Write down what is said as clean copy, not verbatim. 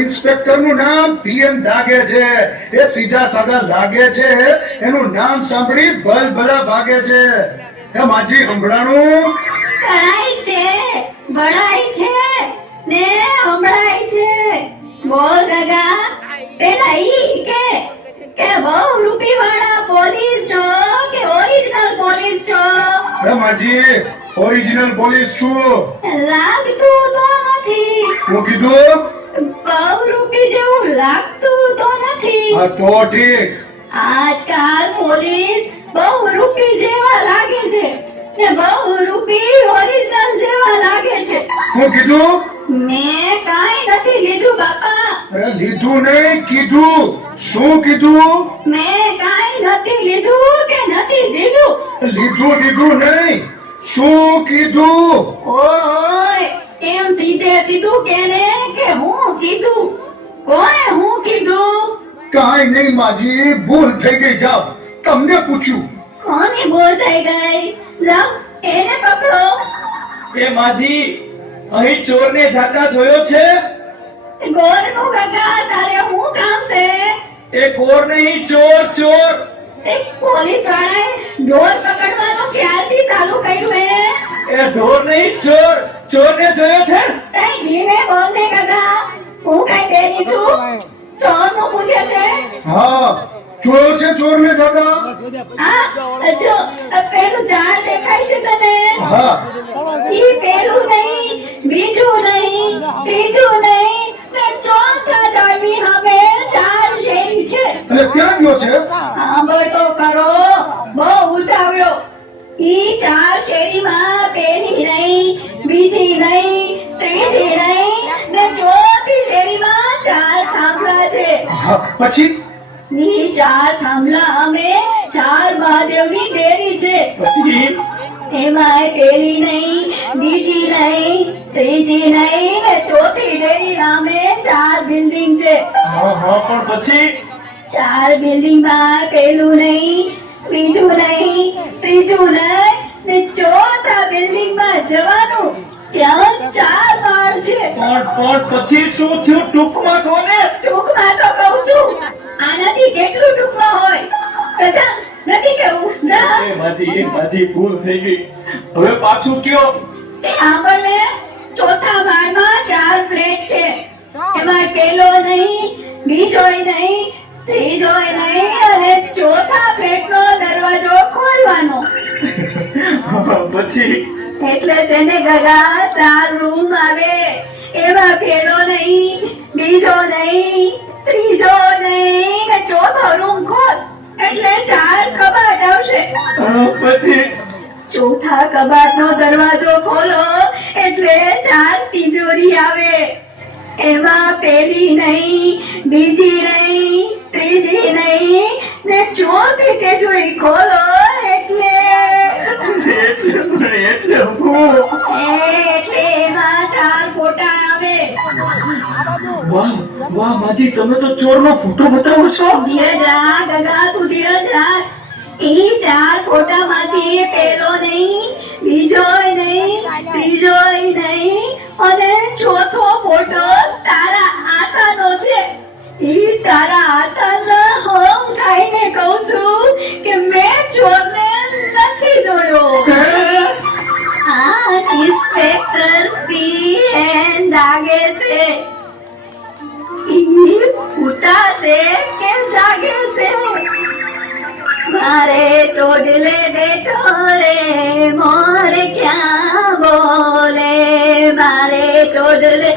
Inspector નું નામ PM જાગે છે, એ સીધા સાધા લાગે છે, એનું નામ સાંભળી ભલભલા ભાગે છે. હે માજી સંભળાણું કરાય છે, બળાય છે ને હમણાય છે. બોલ ગગા, પેલા ઈ કે બહુ રૂપી વાળા પોલીસ છો કે ઓરિજિનલ પોલીસ છો? હે માજી ઓરિજિનલ પોલીસ છું. લાગતું તો નથી. હું કીધું બહુ રૂપી જેવું લાગતું તો નથી. હા તો ઠીક. આજકાલ પોલીસ બહુ રૂપી જેવા લાગે છે ને બહુ રૂપી ઓરિજિનલ જેવા લાગે છે. હું કીધું મેં કાંઈ નથી લીધું બાપા. અરે લીધું નહીં, કીધું. શું કીધું? મેં કાંઈ નથી લીધું કે નથી દીધું. લીધું દીધું નહીં, શું કીધું? ઓય એમ સીધે દીધું કે હું કીધું? કોણે હું કીધું? કાંઈ નહીં માજી, ભૂલ થઈ ગઈ. જાવ, તમને પૂછ્યું. કોની ભૂલ થઈ ગઈ? જાઓ એને પકડો. એ માજી અહીં ચોરને જાતા જોયો છે? ગોરનું ગગા, તારે હું કામ છે? એ ગોર નહીં, ચોર ચોર. એક પોલીસ વાળાએ ઢોર પકડવાનું ક્યારથી ચાલુ કર્યું હે? એ ઢોર નહીં, ચોર. ચોરને જોયો છે? કઈ ધીમે બોલ ને ગગા, હું કઈ ડેરી છું? ચોરનું પૂછે છે? હા, જોયો છે ચોરને જાતા? હા, જો પેલું ઝાડ દેખાય છે તને? હા. ઈ પેલું નહીં, બીજું નહીં, ત્રીજું નહીં, ને ચોથા ઝાડની સામે ચાર શેરી છે. અને ક્યાં ગયો છે? સાંભળ તો ખરો, બહુ ઉતાવળો. ઈ ચાર શેરીમાં પેલી નહીં, બીજી નહીં, ત્રીજી નહીં, ને ચોથી શેરીમાં ચાર થાંભલા છે. હા, પછી ઈ ચાર થાંભલા અમે ચાર મહાદેવની ડેરી છે. પછી એમાંય પેલી નહીં, બીજી નહીં, ત્રીજી નહીં, ને ચોથી ડેરી નામે ચાર બિલ્ડિંગ છે. હા હા, પણ પછી ચાર બિલ્ડિંગમાં પેલું નહીં, બીજું નહીં, ત્રીજું નહીં, ને ચોથા બિલ્ડિંગમાં જવાનું. ત્યાં ચાર માળ છે. પણ પછી શું થયું? ટૂંકમાં કહો ને. ટૂંકમાં તો કહું છું, આનાથી કેટલું ટૂંકમાં હોય? કદા નથી કેવું? ના, એ માજી ભૂલ થઈ ગઈ. હવે પાછું કયો. તે આપણને ચોથા માળમાં ચાર ફ્લેટ છે. એમાં પેલો નહીં, બીજોય નહીં, ત્રીજોય નહીં, અને ચોથા ફ્લેટનો દરવાજો ખોલવાનો. પછી એટલે તેને ગગા ચાર રૂમ આવે. એમાં પેલો નહીં, બીજો નહીં, ત્રીજો નહીં, ને ચોથો રૂમ ખોલ એટલે ચાર કબાટ આવશે. પછી ચોથા કબાટનો દરવાજો ખોલો એટલે ચાર તિજોરી આવે. એમાં પેલી નહીં, બીજી નહીં, ત્રીજી નહીં, ને ચોથી તિજોરી ખોલો એટલે એમાં ચાર ફોટા આવે. વાહ વાહ માજી, તમે તો ચોરનો ફોટો બતાવો છો. ધીરજ રાખ ગગા, તું ધીરજ રાખ. ઈ ચાર ફોટામાંથી પેલો નહીં, બીજોય નહીં, ત્રીજોય નહીં, અને ચોથો ફોટો તારા આશાનો છે. ઈ તારા આશાના હમ ખાઈને કહું છું કે મેં ચોરને નથી જોયો. આ ઇન્સ્પેક્ટર પીએન જાગે છે. ઈ ઉતાસે કેમ જાગે છે? મારે ટોડલે બેઠો રે મોર ક્યાં બોલે? મારે ટોડલે